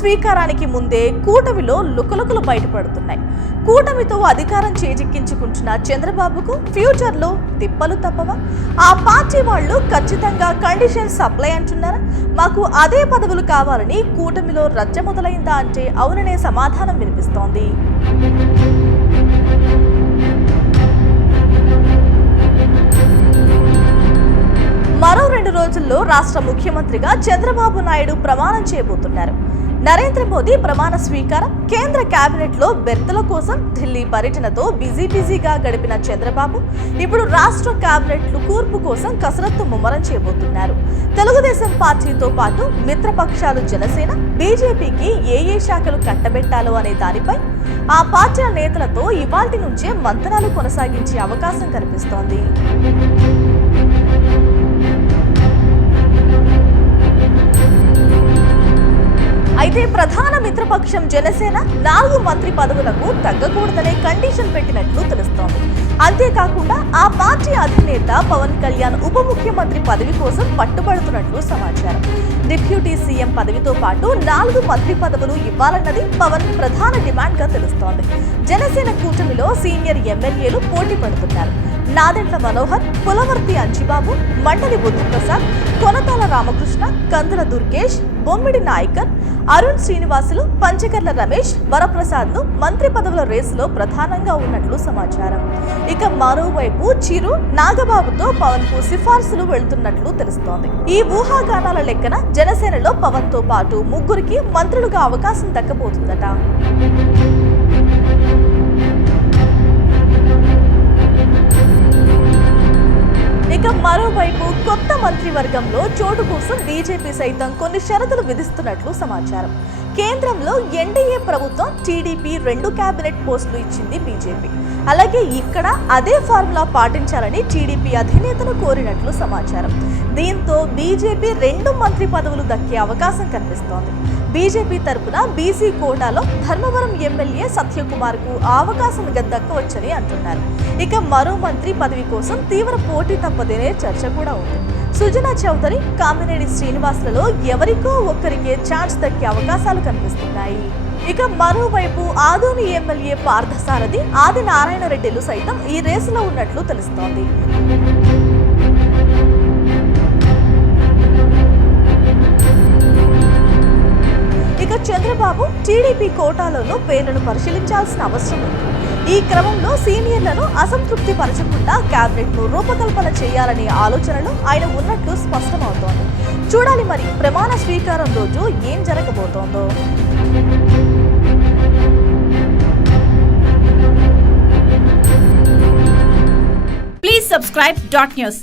స్వీకారానికి ముందే కూటమిలో లుకలుకలు బయటపడుతున్నాయి. కూటమితో అధికారం చేజిక్కించుకుంటున్న చంద్రబాబుకు ఫ్యూచర్లో తిప్పలు తప్పవా? ఆ పార్టీ వాళ్ళు ఖచ్చితంగా కండిషన్ సప్లై అంటున్నారా? మాకు అదే పదవులు కావాలని కూటమిలో రచ్చ మొదలైందా అంటే అవుననే సమాధానం వినిపిస్తోంది. మరో 2 రోజుల్లో రాష్ట్ర ముఖ్యమంత్రిగా చంద్రబాబు నాయుడు ప్రమాణం చేయబోతున్నారు. నరేంద్ర మోదీ ప్రమాణ స్వీకారం, కేంద్ర కేబినెట్ లో బెర్తల కోసం ఢిల్లీ పర్యటనతో బిజీగా గడిపిన చంద్రబాబు ఇప్పుడు రాష్ట్ర కేబినెట్ కూర్పు కోసం కసరత్తు ముమ్మరం చేయబోతున్నారు. తెలుగుదేశం పార్టీతో పాటు మిత్రపక్షాలు జనసేన, బీజేపీకి ఏ శాఖలు కట్టబెట్టాలో అనే దానిపై ఆ పార్టీల నేతలతో ఇవాల్టి నుంచే మంతనాలు కొనసాగించే అవకాశం కనిపిస్తోంది. అయితే ప్రధాన మిత్రపక్షం జనసేన 4 మంత్రి పదవులకు తగ్గకూడదనే కండిషన్ పెట్టినట్లు తెలుస్తోంది. అంతేకాకుండా ఆ పార్టీ అధినేత పవన్ కళ్యాణ్ ఉప ముఖ్యమంత్రి పదవి కోసం పట్టుబడుతున్నట్లు సమాచారం. డిప్యూటీ సీఎం పదవితో పాటు 4 మంత్రి పదవులు ఇవ్వాలన్నది పవన్ ప్రధాన డిమాండ్ గా తెలుస్తోంది. జనసేన కూటమిలో సీనియర్ ఎమ్మెల్యేలు పోటీ పడుతున్నారు. నాదెండ్ల మనోహర్, పులవర్తి అంజిబాబు, మండలి బుద్ధప్రసాద్, కొనతాల రామకృష్ణ, కందుల దుర్గేష్, బొమ్మిడి నాయకర్, అరుణ్ శ్రీనివాసులు, పంచకర్ల రమేష్, వరప్రసాద్లు మంత్రి పదవుల రేసులో ప్రధానంగా ఉన్నట్లు సమాచారం. ఇక మరోవైపు చిరు, నాగబాబుతో పవన్ కు సిఫార్సులు వెళ్తున్నట్లు తెలుస్తోంది. ఈ ఊహాగానాల లెక్కన జనసేనలో పవన్ తో పాటు 3కి మంత్రులుగా అవకాశం దక్కబోతుందట. ఇక మరోవైపు కొత్త మంత్రివర్గంలో చోటు కోసం బీజేపీ సైతం కొన్ని షరతులు విధిస్తున్నట్లు సమాచారం. కేంద్రంలో ఎన్డీఏ ప్రభుత్వం టీడీపీ 2 కేబినెట్ పోస్టులు ఇచ్చింది బీజేపీ. అలాగే ఇక్కడ అదే ఫార్ములా పాటించాలని టీడీపీ అధినేతను కోరినట్లు సమాచారం. దీంతో బీజేపీ 2 మంత్రి పదవులు దక్కే అవకాశం కనిపిస్తోంది. బీజేపీ తరపున బీసీ కోటాలో ధర్మవరం ఎమ్మెల్యే సత్యకుమార్ కు అవకాశం దక్కవచ్చని అంటున్నారు. ఇక మరో మంత్రి పదవి కోసం తీవ్ర పోటీ తప్పదనే చర్చ కూడా ఉంది. సుజనా చౌదరి, కామినేని శ్రీనివాసులలో ఎవరికో ఒక్కరికే ఛాన్స్ దక్కే అవకాశాలు కనిపిస్తున్నాయి. ఇక మరోవైపు ఆదోని ఎమ్మెల్యే పార్థసారథి, ఆది నారాయణ రెడ్డిలు సైతం ఈ రేసులో ఉన్నట్లు తెలుస్తోంది. ఇక చంద్రబాబు టీడీపీ కోటాలోనూ పేర్లను పరిశీలించాల్సిన అవసరం ఉంది. ఈ క్రమంలో సీనియర్లను అసంతృప్తి పరచకుండా కేబినెట్ ను రూపకల్పన చేయాలనే ఆలోచనలో ఆయన ఉన్నట్లు స్పష్టమవుతోంది. చూడాలి మరి ప్రమాణ స్వీకారం రోజు ఏం జరగబోతోందో. Please subscribe .news.